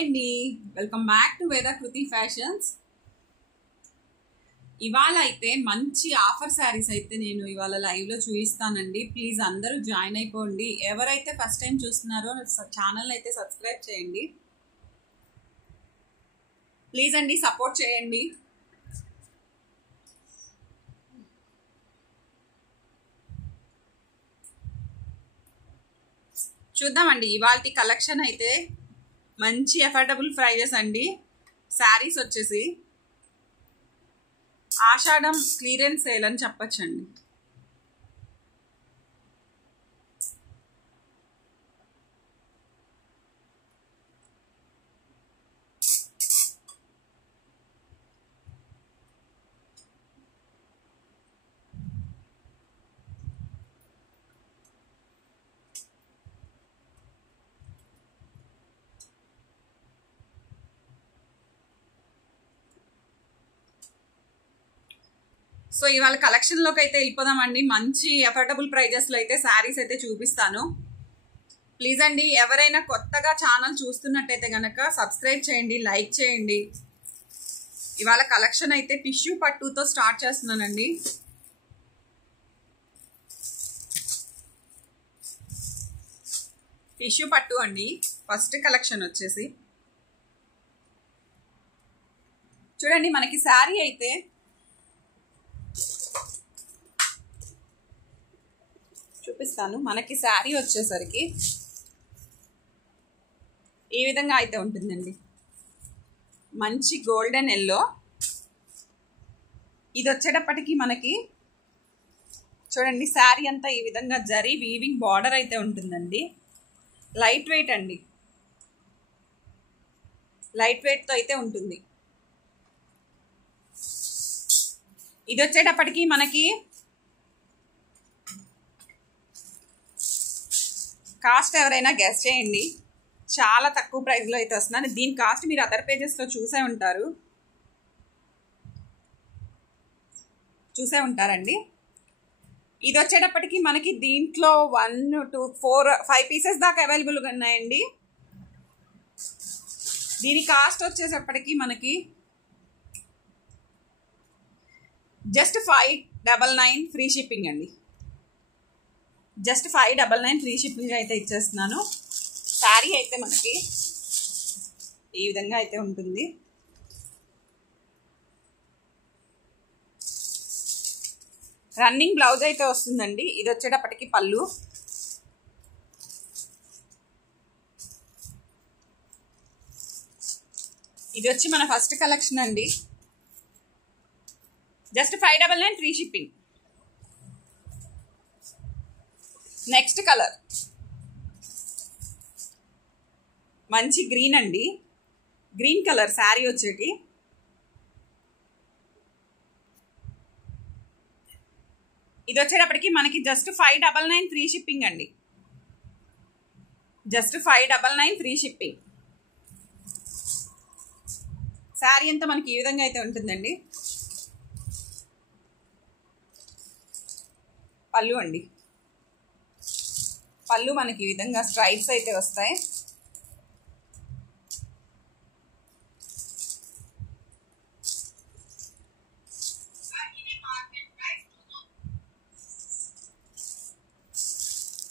అండి, welcome back to వేదాకృతి fashions. ఇవాళ అయితే మంచి ఆఫర్ శారీస్ అయితే నేను ఇవాళ లైవ్ లో చూపిస్తానండి. ప్లీజ్ అందరూ జాయిన్ అయిపోండి. ఎవరైతే ఫస్ట్ టైం చూస్తున్నారో ఛానల్ అయితే సబ్స్క్రైబ్ చేయండి. ప్లీజ్ అండి, సపోర్ట్ చేయండి. చూద్దామండి ఇవాళ కలెక్షన్ అయితే మంచి అఫోర్డబుల్ ప్రైజెస్ అండి. శారీస్ వచ్చేసి ఆషాఢం క్లియరెన్స్ సేల్ అని చెప్పచ్చండి. సో ఇవాళ కలెక్షన్ లోకి అయితే వెళ్ళిపోదామండి. మంచి అఫోర్డబుల్ ప్రైజెస్ లో అయితే శారీస్ అయితే చూపిస్తాను. ప్లీజ్ అండి, ఎవరైనా కొత్తగా ఛానల్ చూస్తున్నట్టయితే గనక సబ్స్క్రైబ్ చేయండి, లైక్ చేయండి. ఇవాళ కలెక్షన్ అయితే టిష్యూ పట్టుతో స్టార్ట్ చేస్తున్నానండి. టిష్యూ పట్టు అండి ఫస్ట్ కలెక్షన్ వచ్చేసి. చూడండి, మనకి శారీ అయితే చూపిస్తాను. మనకి శారీ వచ్చేసరికి ఈ విధంగా అయితే ఉంటుందండి. మంచి గోల్డెన్ ఎల్లో. ఇది వచ్చేటప్పటికి మనకి చూడండి శారీ అంతా ఈ విధంగా జరీ వీవింగ్ బార్డర్ అయితే ఉంటుందండి. లైట్ వెయిట్ అండి, లైట్ వెయిట్తో అయితే ఉంటుంది. ఇది వచ్చేటప్పటికి మనకి కాస్ట్ ఎవరైనా గెస్ చేయండి. చాలా తక్కువ ప్రైస్లో అయితే వస్తున్నాను. దీని కాస్ట్ మీరు అదర్ పేజెస్లో చూసే ఉంటారండి. ఇది వచ్చేటప్పటికి మనకి దీంట్లో 1, 2, 4, 5 పీసెస్ దాకా అవైలబుల్గా ఉన్నాయండి. దీని కాస్ట్ వచ్చేటప్పటికి మనకి జస్ట్ 599 ఫ్రీ షిప్పింగ్ అండి. జస్ట్ 599 ఫ్రీ షిప్పింగ్ అయితే ఇచ్చేస్తున్నాను. శారీ అయితే మనకి ఈ విధంగా అయితే ఉంటుంది. రన్నింగ్ బ్లౌజ్ అయితే వస్తుందండి. ఇది వచ్చేటప్పటికి పళ్ళు. ఇది వచ్చి మన ఫస్ట్ కలెక్షన్ అండి. Just 599 free shipping. Next colour మంచి గ్రీన్ అండి. గ్రీన్ కలర్ శారీ వచ్చేటి. ఇది వచ్చేటప్పటికి మనకి జస్ట్ 599 ఫ్రీ షిప్పింగ్ అండి. Just 599 free shipping. శారీ అంతా మనకి ఈ విధంగా అయితే ఉంటుందండి. పళ్ళు అండి. పళ్ళు మనకి ఈ విధంగా స్ట్రైప్స్ అయితే వస్తాయి.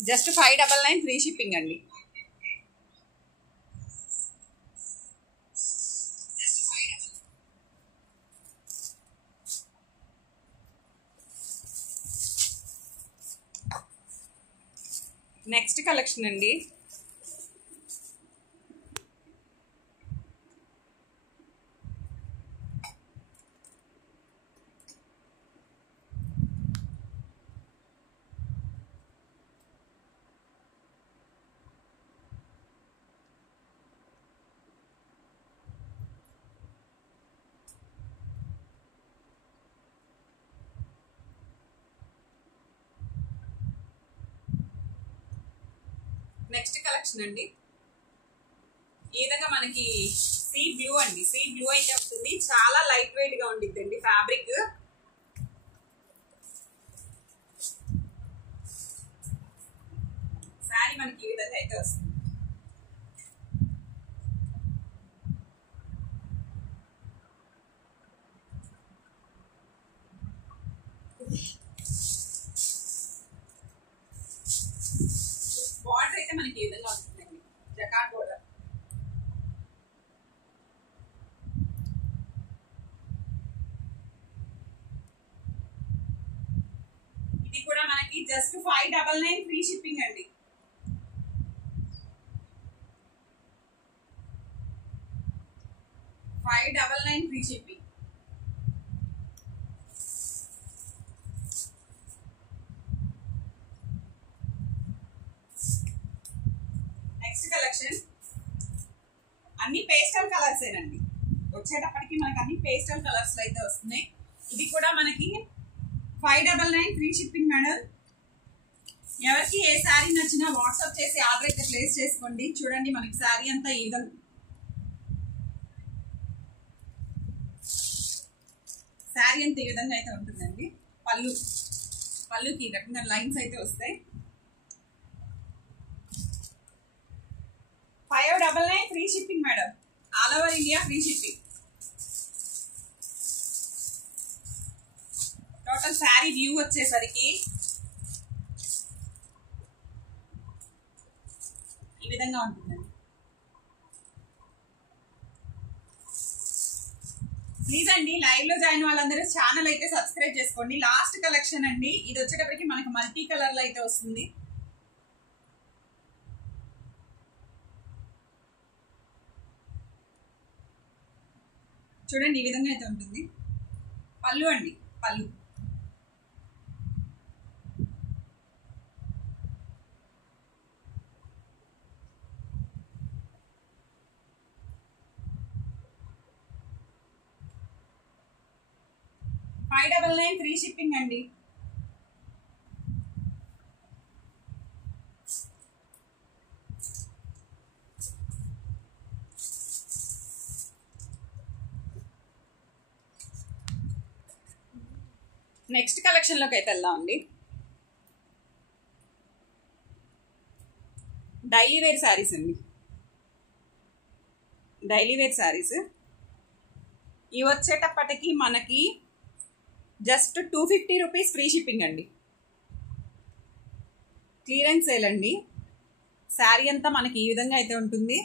జస్ట్ 599 ఫ్రీ షిప్పింగ్ అండి. నెక్స్ట్ కలెక్షన్ అండి. నెక్స్ట్ కలెక్షన్ అండి. ఈ విధంగా మనకి సీ బ్లూ అండి. సీ బ్లూ అయితే ఉంటుంది. చాలా లైట్ వెయిట్ గా ఉండిద్దండి ఫ్యాబ్రిక్. శారీ మనకి ఈ విధంగా అయితే వస్తుంది. జస్ట్ 599 ఫ్రీ షిప్పింగ్ అండి. 599 ఫ్రీ షిప్పింగ్. నెక్స్ట్ కలెక్షన్ అన్ని పేస్టల్ కలర్స్ ఏనండి. వచ్చేటప్పటికి మనకి అన్ని పేస్టల్ కలర్స్ అయితే వస్తున్నాయి. ఇది కూడా మనకి 599 ఫ్రీ షిప్పింగ్ మేడం. ఎవరికి ఏ శారీ నచ్చినా వాట్సాప్ చేసి ఆర్డర్ అయితే ప్లేస్ చేసుకోండి. చూడండి మనకి శారీ అంతా ఈ విధంగా, శారీ అంతా ఈ విధంగా అయితే ఉంటుందండి. పళ్ళుకి ఈ రకంగా లైన్స్ అయితే వస్తాయి. 599 free shipping madam. All over India free shipping. Total sari view వచ్చేసరికి ఈ విధంగా ఉంటుందండి. ప్లీజ్ అండి లైవ్ లో జాయిన్ వాళ్ళందరూ ఛానల్ అయితే సబ్స్క్రైబ్ చేసుకోండి. లాస్ట్ కలెక్షన్ అండి. ఇది వచ్చేటప్పటికి మనకి మల్టీ కలర్ లో అయితే వస్తుంది. చూడండి ఈ విధంగా అయితే ఉంటుంది. పళ్ళు అండి, పళ్ళు. $599 ఫ్రీ షిప్పింగ్ అండి. నెక్స్ట్ కలెక్షన్ లోకి అయితే వెళ్దాం అండి. డైలీ వేర్ శారీస్ అండి. డైలీ వేర్ శారీస్ ఇవి వచ్చేటప్పటికి మనకి జస్ట్ 250 రూపీస్ ఫ్రీ షిప్పింగ్ అండి. క్లియరెన్స్ సేల్ అండి. శారీ అంతా మనకి ఈ విధంగా అయితే ఉంటుంది.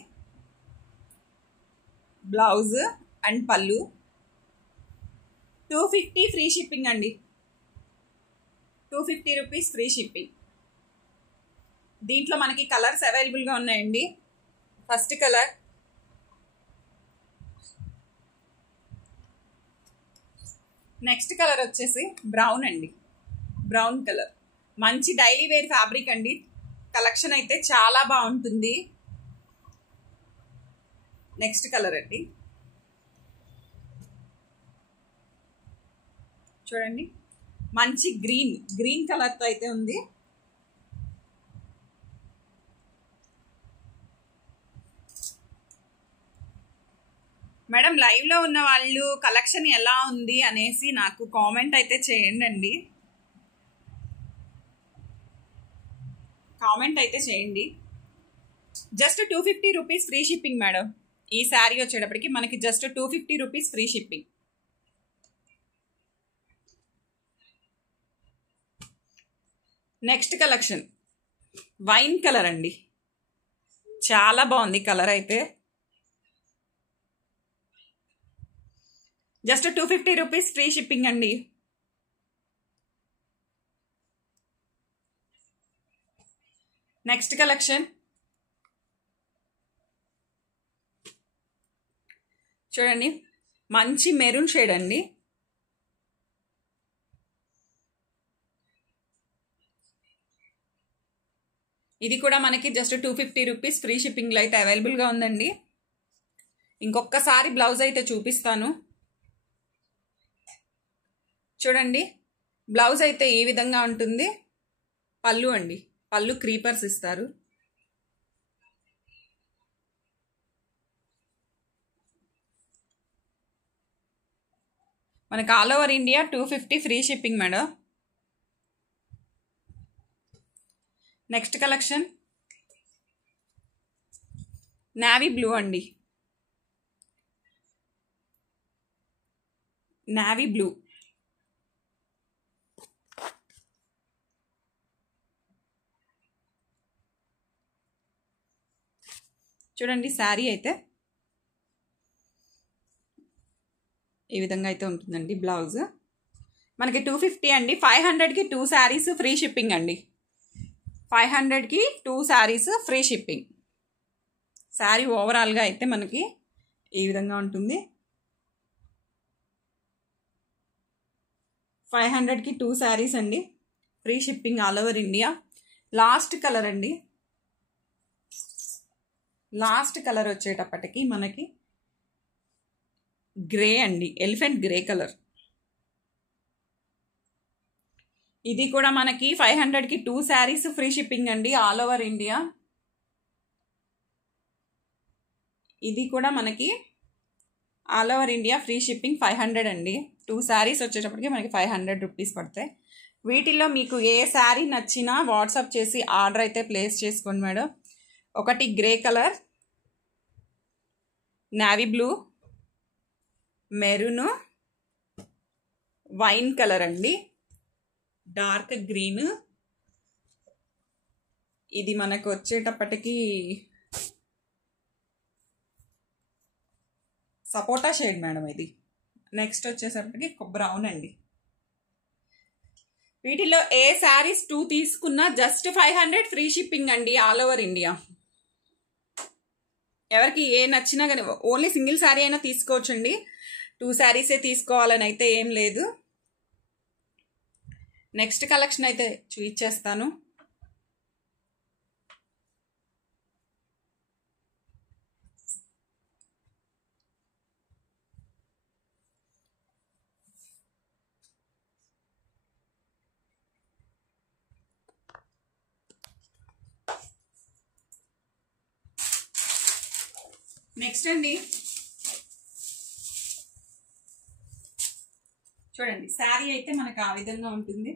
బ్లౌజ్ అండ్ పళ్ళు. 250 ఫ్రీ షిప్పింగ్ అండి. 250 రూపీస్ ఫ్రీ షిప్పింగ్. దీంట్లో మనకి కలర్స్ అవైలబుల్గా ఉన్నాయండి. ఫస్ట్ కలర్ నెక్స్ట్ కలర్ వచ్చేసి బ్రౌన్ అండి. బ్రౌన్ కలర్ మంచి డైలీ వేర్ ఫ్యాబ్రిక్ అండి. కలెక్షన్ అయితే చాలా బాగుంటుంది. నెక్స్ట్ కలర్ అండి. చూడండి మంచి గ్రీన్ కలర్తో అయితే ఉంది. మేడం లైవ్ లో ఉన్న వాళ్ళు కలెక్షన్ ఎలా ఉంది అనేసి నాకు కామెంట్ అయితే చేయండి. కామెంట్ అయితే చేయండి. Just 250 rupees free shipping madam. ఈ శారీ వచ్చేటప్పటికి మనకి just 250 rupees free shipping. Next collection wine colour అండి. చాలా బాగుంది కలర్ అయితే. జస్ట్ 250 రూపీస్ ఫ్రీ షిప్పింగ్ అండి. నెక్స్ట్ కలెక్షన్ చూడండి మంచి మెరూన్ షేడ్ అండి. ఇది కూడా మనకి జస్ట్ 250 రూపీస్ ఫ్రీ షిప్పింగ్లో అయితే అవైలబుల్గా ఉందండి. ఇంకొకసారి బ్లౌజ్ అయితే చూపిస్తాను. చూడండి బ్లౌజ్ అయితే ఈ విధంగా ఉంటుంది. పళ్ళు అండి, పళ్ళు క్రీపర్స్ ఇస్తారు. మనకి all over India 250 free shipping madam. Next collection navy blue అండి. నావీ బ్లూ చూడండి. శారీ అయితే ఈ విధంగా అయితే ఉంటుందండి. బ్లౌజ్ మనకి 250 అండి. 500కి 2 శారీస్ ఫ్రీ షిప్పింగ్ అండి. 500కి 2 శారీస్ ఫ్రీ షిప్పింగ్. శారీ ఓవరాల్గా అయితే మనకి ఈ విధంగా ఉంటుంది. 500కి 2 శారీస్ అండి, free shipping all over India. Last colour అండి. లాస్ట్ కలర్ వచ్చేటప్పటికి మనకి గ్రే అండి, ఎలిఫెంట్ గ్రే కలర్. ఇది కూడా మనకి 500కి 2 శారీస్ ఫ్రీ షిప్పింగ్ అండి ఆల్ ఓవర్ ఇండియా. ఇది కూడా మనకి all over India free shipping 500 అండి. 2 శారీస్ వచ్చేటప్పటికి మనకి 500 రూపీస్ పడతాయి. వీటిల్లో మీకు ఏ శారీ నచ్చినా వాట్సాప్ చేసి ఆర్డర్ అయితే ప్లేస్ చేసుకోండి మేడం. ఒకటి grey colour, navy blue, maroon, wine colour అండి, డార్క్ గ్రీన్. ఇది మనకు వచ్చేటప్పటికి సపోటా షేడ్ మేడం ఇది. నెక్స్ట్ వచ్చేసరికి బ్రౌన్ అండి. వీటిలో ఏ శారీస్ 2 తీసుకున్నా జస్ట్ 500 ఫ్రీ షిప్పింగ్ అండి ఆల్ ఓవర్ ఇండియా. ఎవరికి ఏ నచ్చినా కానీ ఓన్లీ సింగిల్ శారీ అయినా తీసుకోవచ్చండి. 2 శారీసే తీసుకోవాలని అయితే ఏం లేదు. నెక్స్ట్ కలెక్షన్ అయితే చూపించేస్తాను. నెక్స్ట్ అండి చూడండి, శారీ అయితే మనకు ఆ విధంగా ఉంటుంది.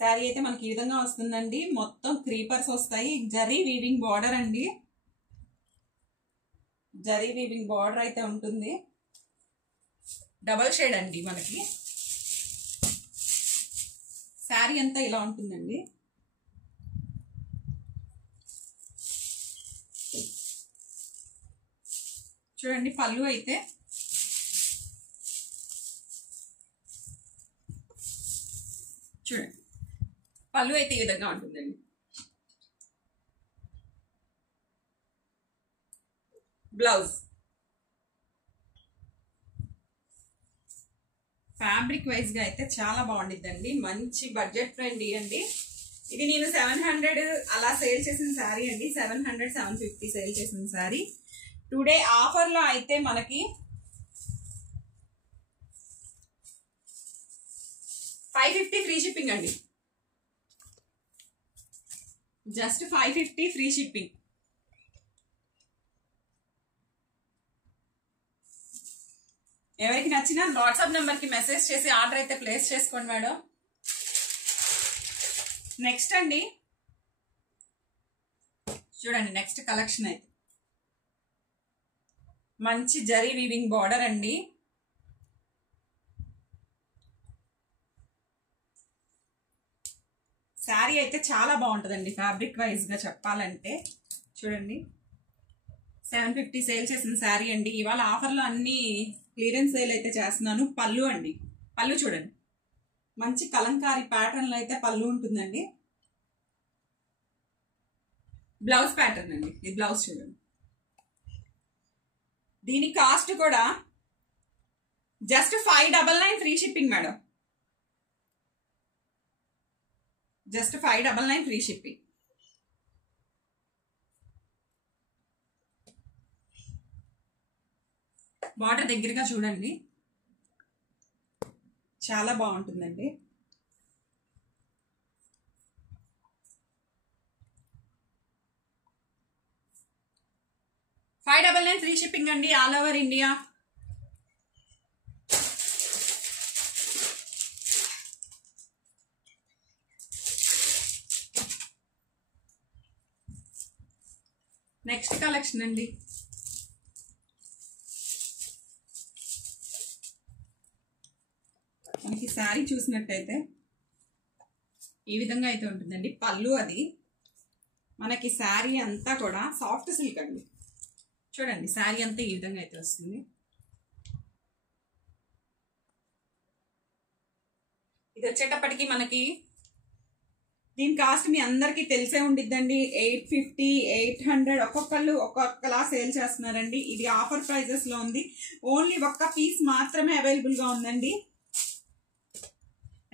శారీ అయితే మనకి ఈ విధంగా వస్తుందండి. మొత్తం క్రీపర్స్ వస్తాయి. జరీ వీవింగ్ బార్డర్ అండి, జరీ వీవింగ్ బార్డర్ అయితే ఉంటుంది. డబల్ షేడ్ అండి మనకి. శారీ అంతా ఇలా ఉంటుందండి. చూడండి, పళ్ళు అయితే చూడండి, పళ్ళు అయితే ఈ విధంగా ఉంటుందండి. బ్లౌజ్ ఫ్యాబ్రిక్ వైజ్ గా అయితే చాలా బాగుండిద్దండి. మంచి బడ్జెట్ ఫ్రెండ్లీ అండి. ఇది నేను 700 అలా సేల్ చేసిన శారీ అండి. 700 750 సేల్ చేసిన శారీ. టుడే ఆఫర్ లో అయితే మనకి 550 ఫ్రీ షిప్పింగ్ అండి. Just 550 free shipping. ఎవరికి నచ్చినా వాట్సాప్ నెంబర్ కి మెసేజ్ చేసి ఆర్డర్ అయితే ప్లేస్ చేసుకోండి మేడం. నెక్స్ట్ అండి చూడండి, నెక్స్ట్ కలెక్షన్ అయితే మంచి జరీ వీవింగ్ బార్డర్ అండి. శారీ అయితే చాలా బాగుంటుందండి ఫ్యాబ్రిక్ వైజ్ గా చెప్పాలంటే. చూడండి, 750 సేల్ చేసిన శారీ అండి. ఇవాళ ఆఫర్లో అన్ని క్లియరెన్స్ సేల్ అయితే చేస్తున్నాను. పళ్ళు అండి, పళ్ళు చూడండి, మంచి కలంకారీ ప్యాటర్న్లో అయితే పళ్ళు ఉంటుందండి. బ్లౌజ్ ప్యాటర్న్ అండి, ఇది బ్లౌజ్ చూడండి. దీని కాస్ట్ కూడా just 599 free shipping madam. Just 599 free shipping. Border దగ్గరగా చూడండి, చాలా బాగుంటుందండి. $599 ఫ్రీ షిప్పింగ్ అండి all over India. Next collection అండి మనకి శారీ చూసినట్టయితే ఈ విధంగా అయితే ఉంటుందండి. పళ్ళు అది మనకి శారీ అంతా కూడా సాఫ్ట్ సిల్క్ అండి. చూడండి, శారీ అంతా ఈ విధంగా అయితే వస్తుంది. ఇది వచ్చేటప్పటికి మనకి దీని కాస్ట్ మీ అందరికీ తెలిసే ఉండిద్దండి. 850, 800 ఒక్కొక్కళ్ళు ఒక్కొక్కలా సేల్ చేస్తున్నారండి. ఇది ఆఫర్ ప్రైజెస్ లో ఉంది. ఓన్లీ ఒక్క పీస్ మాత్రమే అవైలబుల్ గా ఉందండి.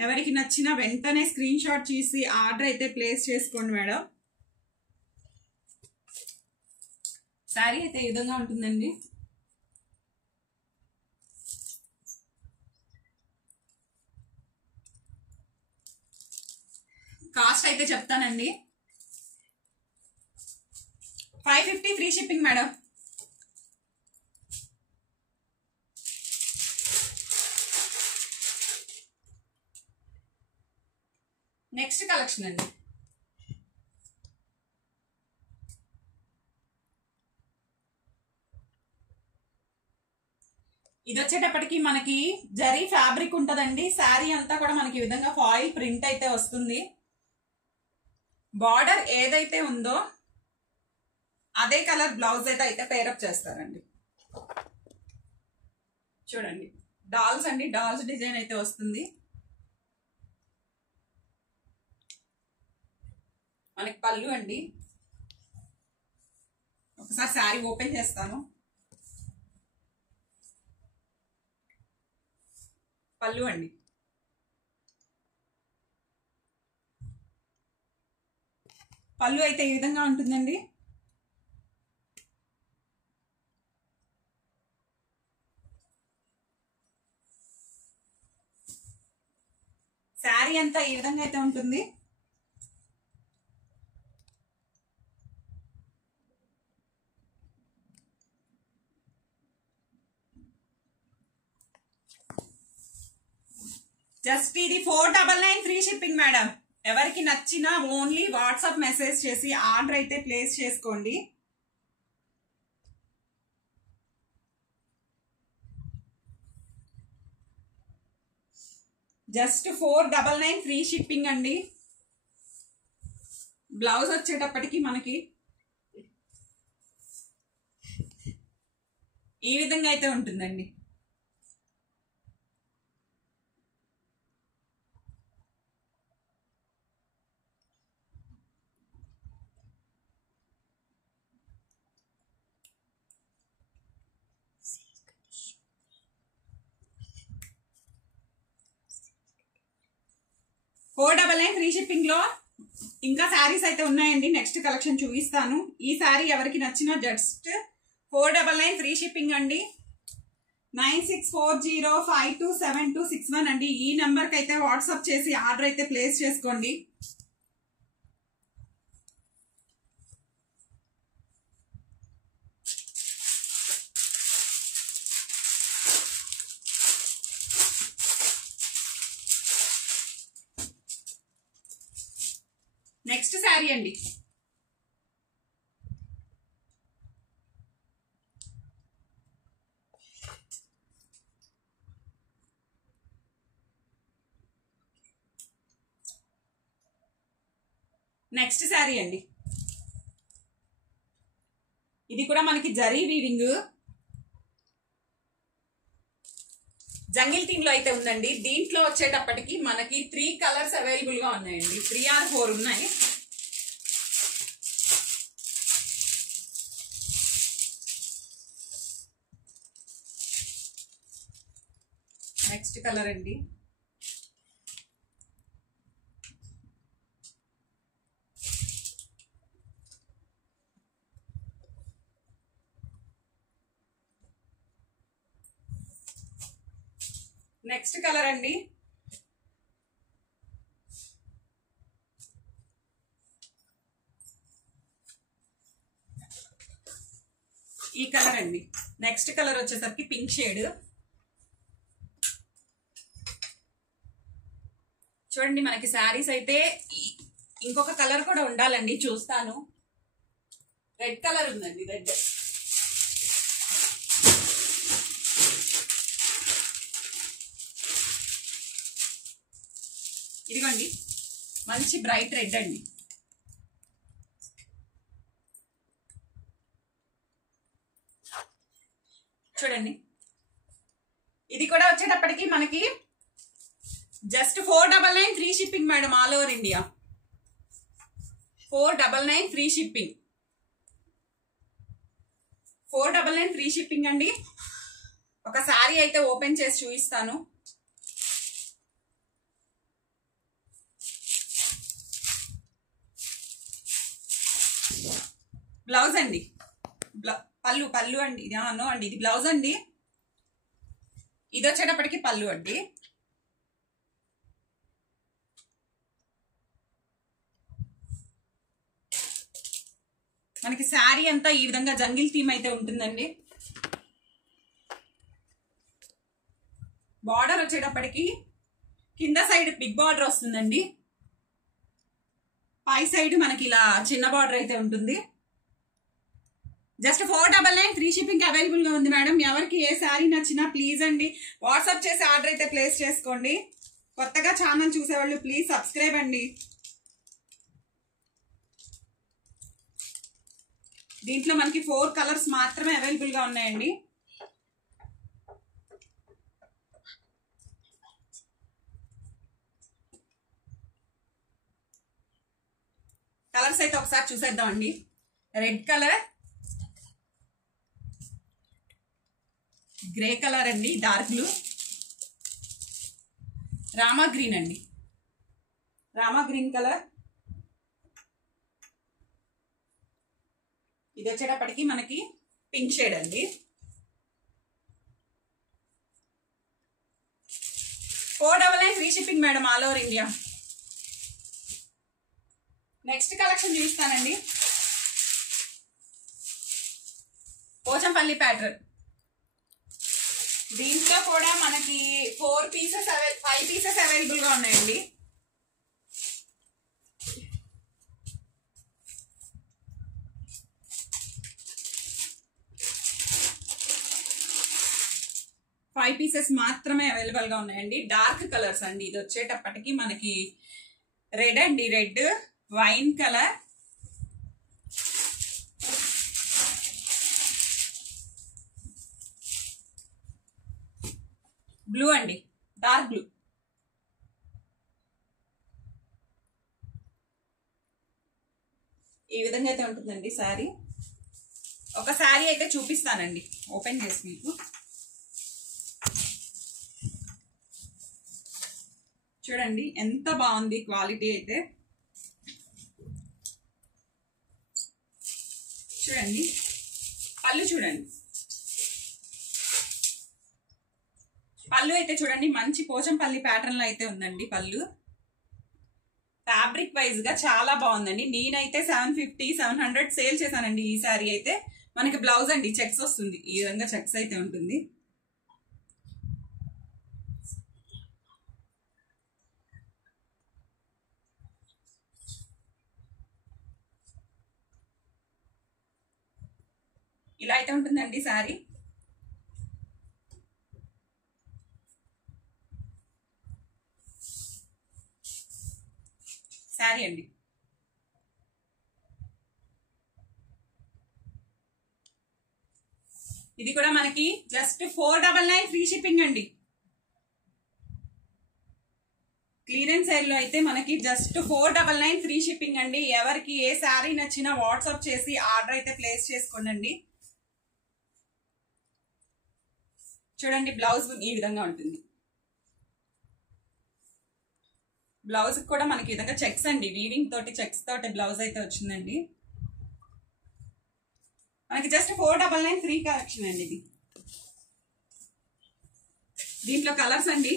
ఎవరికి నచ్చినా వెంటనే స్క్రీన్ షాట్ చేసి ఆర్డర్ అయితే ప్లేస్ చేసుకోండి మేడం. శారీ అయితే ఈ విధంగా ఉంటుందండి. కాస్ట్ అయితే చెప్తానండి. 550 free shipping madam. Next collection అండి. ఇది వచ్చేటప్పటికి మనకి జరీ ఫ్యాబ్రిక్ ఉంటదండి. శారీ అంతా కూడా మనకి ఈ విధంగా ఫాయిల్ ప్రింట్ అయితే వస్తుంది. బార్డర్ ఏదైతే ఉందో అదే కలర్ బ్లౌజ్ అయితే పేరప్ చేస్తారండి. చూడండి డాల్స్ అండి, డాల్స్ డిజైన్ అయితే వస్తుంది. మనకి పళ్ళు అండి. ఒకసారి శారీ ఓపెన్ చేస్తాను. పళ్ళు అండి. పళ్ళు అయితే ఈ విధంగా ఉంటుందండి. శారీ అంతా ఈ విధంగా అయితే ఉంటుంది. జస్ట్ ఇది 499 ఫ్రీ షిప్పింగ్ మేడం. ఎవరికి నచ్చినా ఓన్లీ వాట్సాప్ మెసేజ్ చేసి ఆర్డర్ అయితే ప్లేస్ చేసుకోండి. జస్ట్ 499 ఫ్రీ షిప్పింగ్ అండి. బ్లౌజ్ వచ్చేటప్పటికి మనకి ఈ విధంగా అయితే ఉంటుందండి. $499 ఫ్రీ షిప్పింగ్ లో ఇంకా శారీస్ అయితే ఉన్నాయండి. నెక్స్ట్ కలెక్షన్ చూపిస్తాను. ఈ శారీ ఎవరికి నచ్చినా జస్ట్ 499 ఫ్రీ షిప్పింగ్ అండి. 9640527261 అండి. ఈ నెంబర్కి అయితే వాట్సాప్ చేసి ఆర్డర్ అయితే ప్లేస్ చేసుకోండి. నెక్స్ట్ శారీ అండి. నెక్స్ట్ శారీ అండి. ఇది కూడా మనకి జరీ వీవింగ్ జంగిల్ థీమ్ లో అయితే ఉందండి. దీంట్లో వచ్చేటప్పటికి మనకి 3 కలర్స్ అవైలబుల్ గా ఉన్నాయండి. 3 or 4 ఉన్నాయి. నెక్స్ట్ కలర్ అండి. నెక్స్ట్ కలర్ అండి. ఈ కలర్ అండి. నెక్స్ట్ కలర్ వచ్చేసరికి పింక్ షేడ్. చూడండి మనకి శారీస్ అయితే ఇంకొక కలర్ కూడా ఉండాలండి, చూస్తాను. రెడ్ కలర్ ఉందండి. రెడ్ ఇదిగోండి మంచి బ్రైట్ రెడ్ అండి. చూడండి ఇది కూడా వచ్చేటప్పటికి మనకి just 499 free shipping madam, all over India. 499 free shipping, 499 free shipping అండి. ఒక శారీ అయితే ఓపెన్ చేసి చూపిస్తాను. బ్లౌజ్ అండి, పళ్ళు అండి. నో అండి, ఇది బ్లౌజ్ అండి. ఇది వచ్చేటప్పటికి పళ్ళు అండి. మనకి శారీ అంతా ఈ విధంగా జంగిల్ థీమ్ అయితే ఉంటుందండి. బార్డర్ వచ్చేటప్పటికి కింద సైడ్ బిగ్ బార్డర్ వస్తుందండి. పై సైడ్ మనకి ఇలా చిన్న బార్డర్ అయితే ఉంటుంది. జస్ట్ 499 ఫ్రీ షిప్పింగ్ అవైలబుల్ గా ఉంది మేడం. ఎవరికి ఏ శారీ నచ్చినా ప్లీజ్ అండి వాట్సాప్ చేసి ఆర్డర్ అయితే ప్లేస్ చేసుకోండి. కొత్తగా ఛానల్ చూసేవాళ్ళు ప్లీజ్ సబ్స్క్రైబ్ అండి. దీంట్లో మనకి 4 కలర్స్ మాత్రమే అవైలబుల్ గా ఉన్నాయండి. కలర్స్ అయితే ఒకసారి చూసేద్దామండి. రెడ్ కలర్, గ్రే కలర్ అండి, డార్క్ బ్లూ, రామా గ్రీన్ అండి, రామా గ్రీన్ కలర్. ఇది వచ్చేటప్పటికి మనకి పింక్ షేడ్ అండి. 499 free shipping madam, all over India. Next collection చూపిస్తానండి. పోచంపల్లి ప్యాటర్న్. దీంట్లో కూడా మనకి 5 పీసెస్ అవైలబుల్ గా ఉన్నాయండి. ఫైవ్ పీసెస్ మాత్రమే అవైలబుల్ గా ఉన్నాయండి. డార్క్ కలర్స్ అండి. ఇది వచ్చేటప్పటికి మనకి రెడ్ అండి, రెడ్, వైన్ కలర్, బ్లూ అండి, డార్క్ బ్లూ. ఈ విధంగా అయితే ఉంటుందండి శారీ. ఒక శారీ అయితే చూపిస్తానండి ఓపెన్ చేసి మీకు. చూడండి ఎంత బాగుంది క్వాలిటీ అయితే. చూడండి పళ్ళు, చూడండి పళ్ళు అయితే చూడండి మంచి పోచంపల్లి ప్యాటర్న్ లో అయితే ఉందండి పళ్ళు. ఫ్యాబ్రిక్ వైజ్ గా చాలా బాగుందండి. నేనైతే 750, 700 సేల్ చేశానండి ఈ శారీ అయితే. మనకి బ్లౌజ్ అండి చెక్స్ వస్తుంది, ఈ విధంగా చెక్స్ అయితే ఉంటుంది. ఇలా అయితే ఉంటుందండి శారీ. శారీ అండి. ఇది కూడా మనకి జస్ట్ 499 ఫ్రీ షిప్పింగ్ అండి. క్లియరెన్స్ సేల్ లో అయితే మనకి జస్ట్ 499 ఫ్రీ షిప్పింగ్ అండి. ఎవరికి ఏ శారీ నచ్చినా వాట్సాప్ చేసి ఆర్డర్ అయితే ప్లేస్ చేసుకోండి. చూడండి బ్లౌజ్ ఈ విధంగా ఉంటుంది. బ్లౌజ్ కూడా మనకి ఈ విధంగా చెక్స్ అండి, వీవింగ్ తోటి చెక్స్ తోటి బ్లౌజ్ అయితే వచ్చిందండి. మనకి జస్ట్ 499 ఫ్రీ కలెక్షన్ అండి ఇది. దీంట్లో కలర్స్ అండి.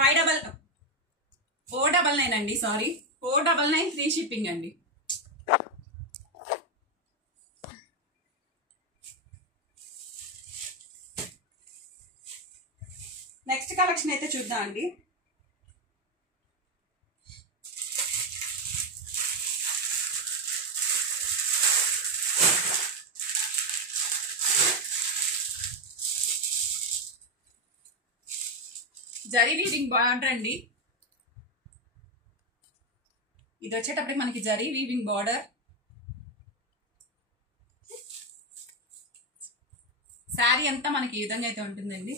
ఫైవ్ 499 అండి, సారీ 499 ఫ్రీ షిప్పింగ్ అండి. నెక్స్ట్ కలెక్షన్ అయితే చూద్దాం అండి. జరీ వీవింగ్ బార్డర్ అండి. ఇది వచ్చేటప్పటికి మనకి జరీ వీవింగ్ బార్డర్. శారీ అంతా మనకి ఈ విధంగా అయితే ఉంటుందండి.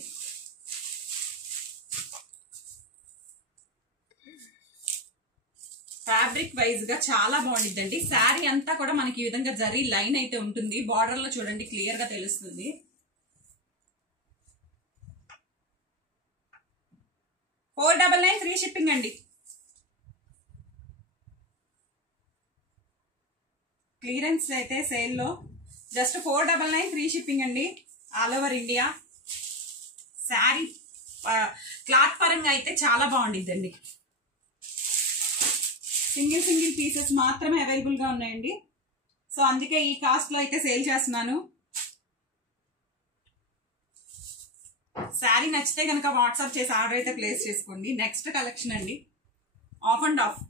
ఫ్యాబ్రిక్ వైజ్ గా చాలా బాగుండిద్దండి. శారీ అంతా కూడా మనకి ఈ విధంగా జరీ లైన్ అయితే ఉంటుంది. బార్డర్ లో చూడండి క్లియర్ గా తెలుస్తుంది. 499 ఫ్రీ షిప్పింగ్ అండి. క్లియరెన్స్ అయితే సేల్ లో జస్ట్ 499 ఫ్రీ షిప్పింగ్ అండి. All over India. Sari cloth పరంగా అయితే చాలా బాగుండిద్దండి. సింగిల్ పీసెస్ మాత్రమే అవైలబుల్ గా ఉన్నాయండి. సో అందుకే ఈ కాస్ట్ లో అయితే సేల్ చేస్తున్నాను. శారీ నచ్చితే కనుక వాట్సాప్ చేసి ఆర్డర్ అయితే ప్లేస్ చేసుకోండి. నెక్స్ట్ కలెక్షన్ అండి, of and of.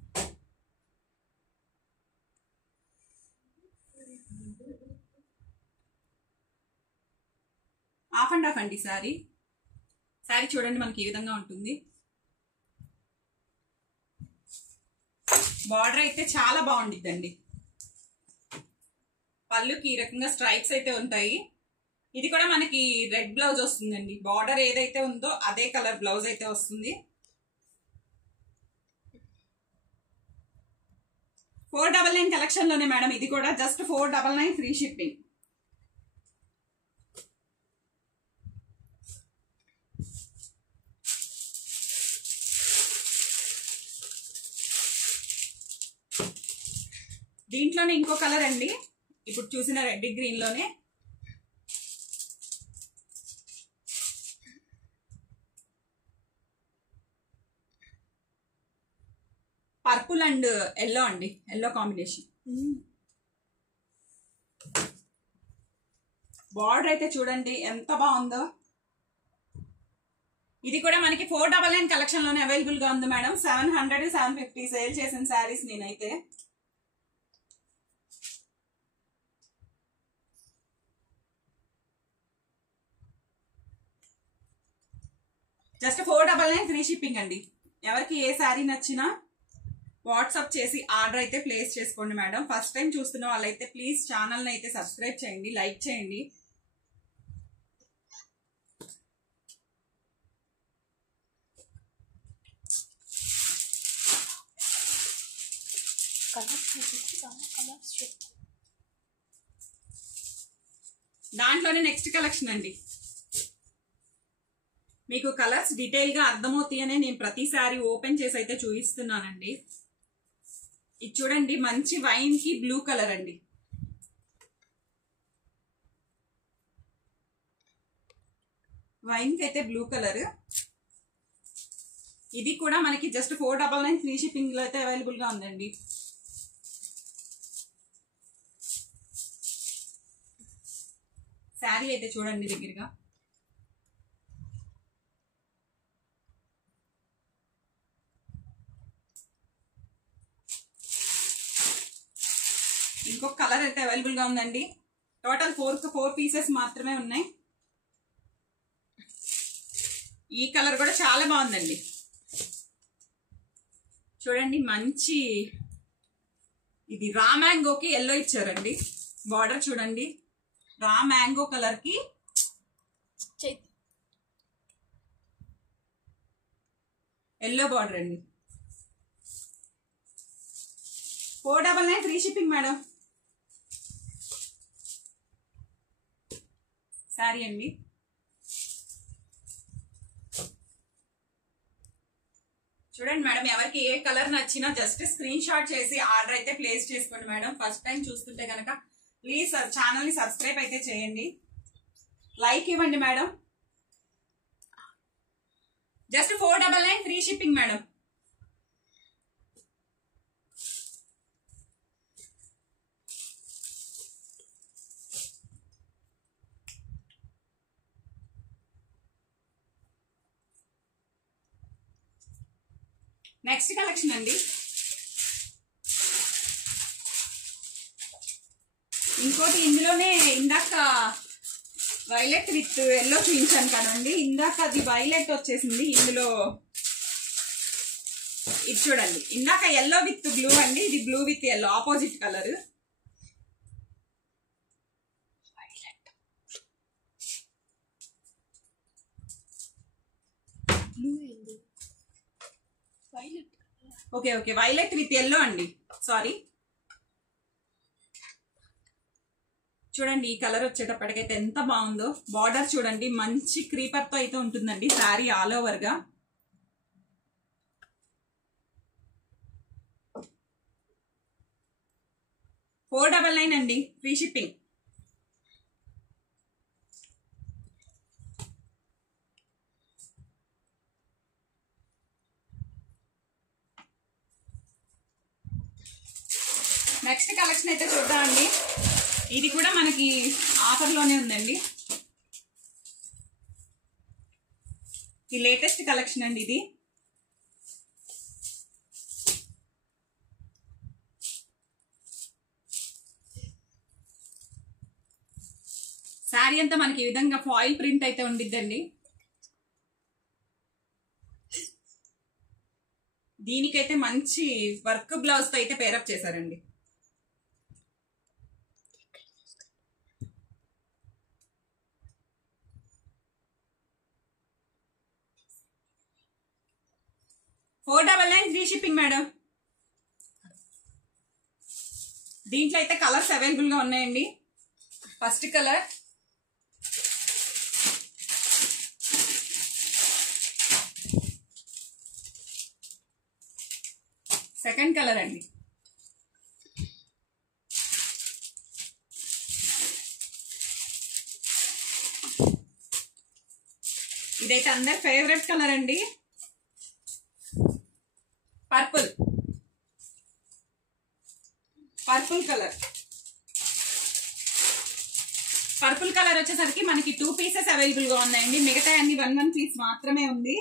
Of and of అండి శారీ. శారీ చూడండి మనకి ఈ విధంగా ఉంటుంది. బార్డర్ అయితే చాలా బాగుండిద్దండి. పళ్ళుకి ఈ రకంగా స్ట్రైప్స్ అయితే ఉంటాయి. ఇది కూడా మనకి రెడ్ బ్లౌజ్ వస్తుందండి. బార్డర్ ఏదైతే ఉందో అదే కలర్ బ్లౌజ్ అయితే వస్తుంది. 499 కలెక్షన్ లోనే మేడం ఇది కూడా. Just 499 free shipping. దీంట్లోనే ఇంకో కలర్ అండి, ఇప్పుడు చూసిన రెడ్ గ్రీన్ లోనే. పర్పుల్ అండ్ ఎల్లో అండి, ఎల్లో కాంబినేషన్. బార్డర్ అయితే చూడండి ఎంత బాగుందో. ఇది కూడా మనకి 499 కలెక్షన్ లోనే అవైలబుల్ గా ఉంది మేడం. 700 750 సేల్ చేసిన శారీస్ నేనైతే. జస్ట్ 499 ఫ్రీ షిప్పింగ్ అండి. ఎవరికి ఏ శారీ నచ్చినా వాట్సాప్ చేసి ఆర్డర్ అయితే ప్లేస్ చేసుకోండి మేడం. ఫస్ట్ టైం చూస్తున్న వాళ్ళైతే ప్లీజ్ ఛానల్ని అయితే సబ్స్క్రైబ్ చేయండి, లైక్ చేయండి. దాంట్లోనే నెక్స్ట్ కలెక్షన్ అండి. మీకు కలర్స్ డీటెయిల్ గా అర్థమవుతాయనే నేను ప్రతిసారి ఓపెన్ చేసి అయితే చూపిస్తున్నానండి. ఇది చూడండి మంచి వైన్ కి బ్లూ కలర్ అండి. వైన్ కి అయితే బ్లూ కలర్. ఇది కూడా మనకి జస్ట్ 499 ఫ్రీ షిప్పింగ్ లో అయితే అవైలబుల్ గా ఉందండి. శారీ అయితే చూడండి దగ్గరగా. ఇంకొక కలర్ అయితే అవైలబుల్ గా ఉందండి. టోటల్ 4 పీసెస్ మాత్రమే ఉన్నాయి. ఈ కలర్ కూడా చాలా బాగుందండి. చూడండి మంచి ఇది రా మ్యాంగోకి ఎల్లో ఇచ్చారండి. బార్డర్ చూడండి రా మ్యాంగో కలర్ కి ఎల్లో బార్డర్ అండి. 499 ఫ్రీ షిప్పింగ్ మేడం. శారీ అండి. చూడండి మేడం ఎవరికి ఏ కలర్ నచ్చినా జస్ట్ స్క్రీన్ షాట్ చేసి ఆర్డర్ అయితే ప్లేస్ చేసుకోండి మేడం. ఫస్ట్ టైం చూస్తుంటే కనుక ప్లీజ్ ఛానల్ ని సబ్స్క్రైబ్ అయితే చేయండి, లైక్ ఇవ్వండి madam. Just 499 free shipping madam. Next collection అండి. ఇంకోటి ఇందులోనే ఇందాక వైలెట్ విత్ ఎల్లో చూపించాను కదండి. ఇందాక అది వైలెట్ వచ్చేసింది. ఇందులో ఇది చూడండి, ఇందాక ఎల్లో విత్ బ్లూ అండి, ఇది blue with yellow, opposite colour. Okay okay, violet with yellow అండి, సారీ. చూడండి ఈ కలర్ వచ్చేటప్పటికైతే ఎంత బాగుందో. బార్డర్ చూడండి మంచి క్రీపర్ తో అయితే ఉంటుందండి శారీ ఆల్ ఓవర్ గా. $499 అండి, ఫ్రీ షిప్పింగ్. నెక్స్ట్ కలెక్షన్ అయితే చూద్దామండి. ఇది కూడా మనకి ఆఫర్లోనే ఉందండి. ఈ లేటెస్ట్ కలెక్షన్ అండి ఇది. శారీ అంతా మనకి ఈ విధంగా ఫాయిల్ ప్రింట్ అయితే ఉండిద్దండి. దీనికైతే మంచి వర్క్ బ్లౌజ్ తో అయితే పేరప్ చేశారండి. $499 ఫ్రీ షిప్పింగ్ మేడం. దీంట్లో అయితే కలర్స్ అవైలబుల్ గా ఉన్నాయండి. ఫస్ట్ కలర్, సెకండ్ కలర్ అండి, ఇదైతే అందరి ఫేవరెట్ కలర్ అండి, purple. Purple colour, purple colour వచ్చేసరికి మనకి 2 పీసెస్ అవైలబుల్ గా ఉన్నాయండి. మిగతా అన్ని 1 పీస్ మాత్రమే ఉంది.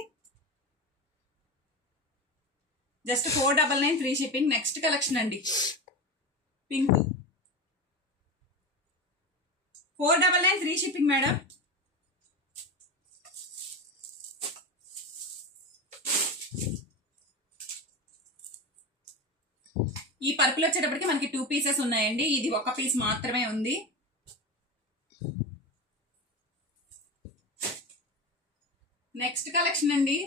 Just $499 free shipping. Next collection అండి, పింక్. $499 free shipping madam. ఈ పర్పుల్ వచ్చేటప్పటికి మనకి 2 పీసెస్ ఉన్నాయండి. ఇది 1 పీస్ మాత్రమే ఉంది. నెక్స్ట్ కలెక్షన్ అండి,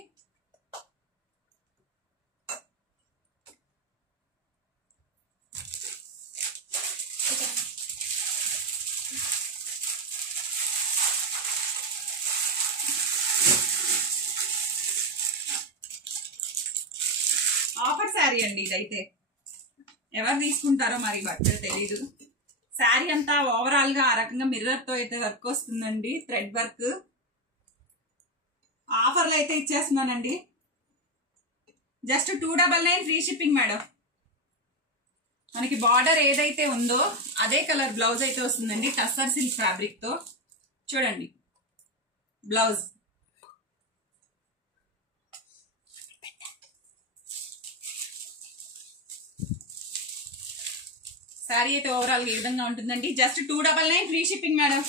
ఆఫర్ శారీ అండి. ఇదైతే ఎవరు తీసుకుంటారో మరి బట్టలు తెలీదు. శారీ అంతా ఓవరాల్ గా ఆ రకంగా మిర్రర్ తో అయితే వర్క్ వస్తుందండి, థ్రెడ్ వర్క్. ఆఫర్లు అయితే ఇచ్చేస్తున్నానండి. Just $299 free shipping madam. మనకి బార్డర్ ఏదైతే ఉందో అదే కలర్ బ్లౌజ్ అయితే వస్తుందండి, టస్సర్ సిల్క్ ఫ్యాబ్రిక్ తో. చూడండి బ్లౌజ్. శారీ అయితే ఓవరాల్ గా ఈ విధంగా ఉంటుందండి. Just $299 free shipping madam.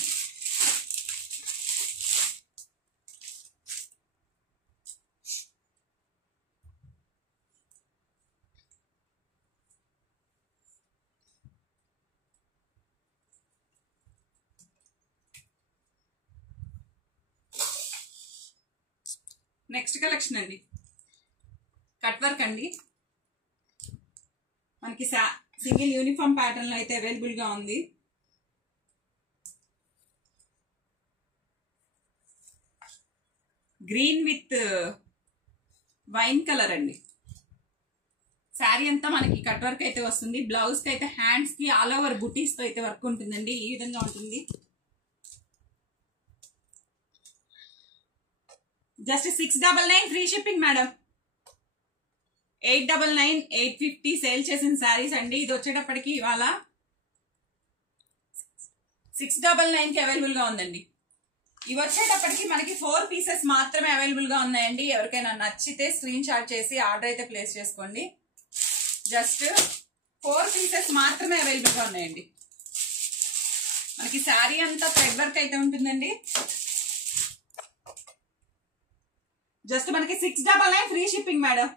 Next collection అండి, కట్ వర్క్ అండి. మనకి సింగిల్ యూనిఫామ్ ప్యాటర్న్ లో అయితే అవైలబుల్ గా ఉంది. గ్రీన్ విత్ వైన్ కలర్ అండి. శారీ అంతా మనకి కట్ వర్క్ అయితే వస్తుంది. బ్లౌజ్ కి అయితే హ్యాండ్స్ కి ఆల్ ఓవర్ బుటీస్ తో అయితే వర్క్ ఉంటుందండి. ఈ విధంగా ఉంటుంది. Just $699 free shipping madam. $899, $850 sale చేసిన శారీస్ అండి. ఇది వచ్చేటప్పటికి ఇవాళ $699 కి అవైలబుల్ గా ఉందండి. ఇవి వచ్చేటప్పటికి మనకి 4 పీసెస్ మాత్రమే అవైలబుల్ గా ఉన్నాయండి. ఎవరికైనా నచ్చితే స్క్రీన్ షాట్ చేసి ఆర్డర్ అయితే ప్లేస్ చేసుకోండి. జస్ట్ 4 పీసెస్ మాత్రమే అవైలబుల్ గా ఉన్నాయండి. మనకి శారీ అంతా థ్రెడ్ వర్క్ అయితే ఉంటుందండి. జస్ట్ మనకి $699 free shipping madam.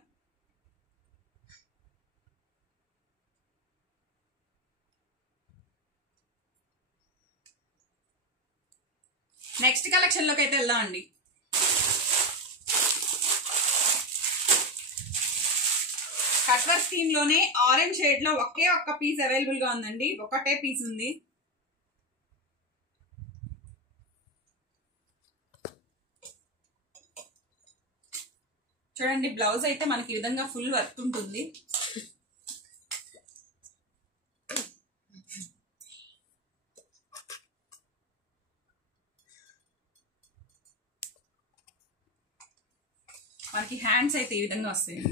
Next collection లోకి అయితే వెళ్దాం అండి. కట్ వర్క్ థీమ్ లోనే ఆరెంజ్ షేడ్ లో ఒకే ఒక్క పీస్ అవైలబుల్ గా ఉందండి. ఒకటే పీస్ ఉంది. చూడండి, బ్లౌజ్ అయితే మనకి ఈ విధంగా ఫుల్ వర్క్ ఉంటుంది. మనకి హ్యాండ్స్ అయితే ఈ విధంగా వస్తాయి.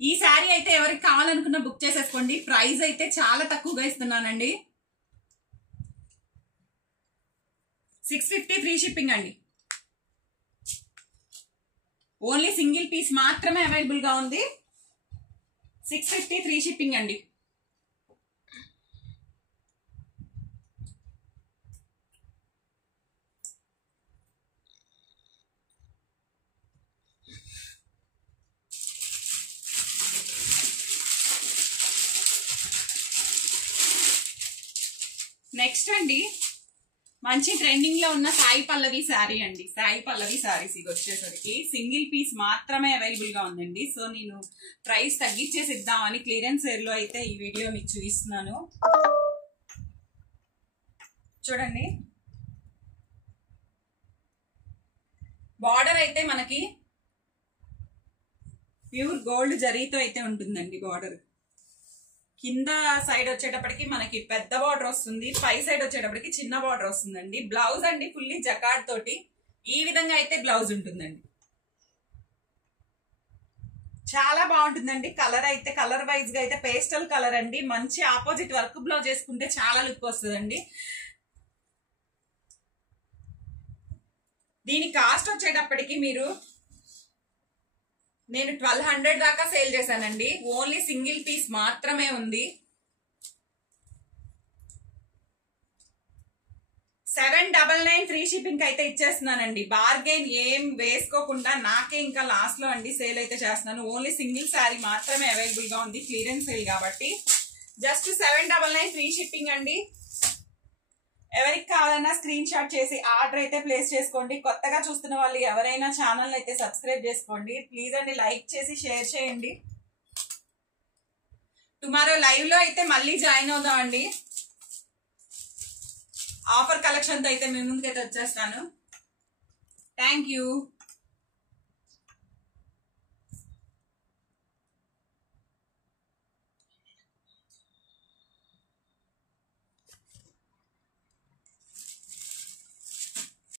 ఈ శారీ అయితే ఎవరికి కావాలనుకున్నా బుక్ చేసేసుకోండి. ప్రైస్ అయితే చాలా తక్కువగా ఇస్తున్నానండి. 650 ఫ్రీ షిప్పింగ్ అండి. ఓన్లీ సింగిల్ పీస్ మాత్రమే అవైలబుల్ గా ఉంది. 650 ఫ్రీ షిప్పింగ్ అండి. నెక్స్ట్ అండి, మంచి ట్రెండింగ్ లో ఉన్న సాయి పల్లవి శారీ అండి. సాయి పల్లవి శారీస్ ఇది వచ్చేసరికి సింగిల్ పీస్ మాత్రమే అవైలబుల్ గా ఉందండి. సో నేను ప్రైస్ తగ్గించేసి ఇద్దామని క్లియరెన్స్ సేల్ లో అయితే ఈ వీడియో మీకు చూపిస్తున్నాను. చూడండి, బార్డర్ అయితే మనకి ప్యూర్ గోల్డ్ జరీతో అయితే ఉంటుందండి. బార్డర్ కింద సైడ్ వచ్చేటప్పటికి మనకి పెద్ద బార్డర్ వస్తుంది, పై సైడ్ వచ్చేటప్పటికి చిన్న బార్డర్ వస్తుందండి. బ్లౌజ్ అండి ఫుల్లీ జకార్డ్ తోటి ఈ విధంగా అయితే బ్లౌజ్ ఉంటుందండి. చాలా బాగుంటుందండి. కలర్ అయితే కలర్ వైజ్ గా అయితే పేస్టల్ కలర్ అండి. మంచి ఆపోజిట్ వర్క్ బ్లౌజ్ చేసుకుంటే చాలా లుక్ వస్తుందండి. దీని కాస్ట్ వచ్చేటప్పటికి నేను 1200 దాకా సేల్ చేశానండి. ఓన్లీ సింగిల్ పీస్ మాత్రమే ఉంది. 799 ఫ్రీ షిప్పింగ్ అయితే ఇచ్చేస్తున్నానండి. బార్గెన్ ఏం వేసుకోకుండా నాకే ఇంకా లాస్ట్ లో అండి సేల్ అయితే చేస్తున్నాను. ఓన్లీ సింగిల్ శారీ మాత్రమే అవైలబుల్ గా ఉంది. క్లియరెన్స్ సేల్ కాబట్టి జస్ట్ 799 ఫ్రీ షిప్పింగ్ అండి. ఎవరికి కావాలన్నా స్క్రీన్ షాట్ చేసి ఆర్డర్ అయితే ప్లేస్ చేసుకోండి. కొత్తగా చూస్తున్న వాళ్ళు ఎవరైనా ఛానల్ అయితే సబ్స్క్రైబ్ చేసుకోండి ప్లీజ్ అండి. లైక్ చేసి షేర్ చేయండి. టుమారో లైవ్ లో అయితే మళ్ళీ జాయిన్ అవుదాం అండి. ఆఫర్ కలెక్షన్ తో అయితే మీ ముందుకైతే వచ్చేస్తాను. Thank you.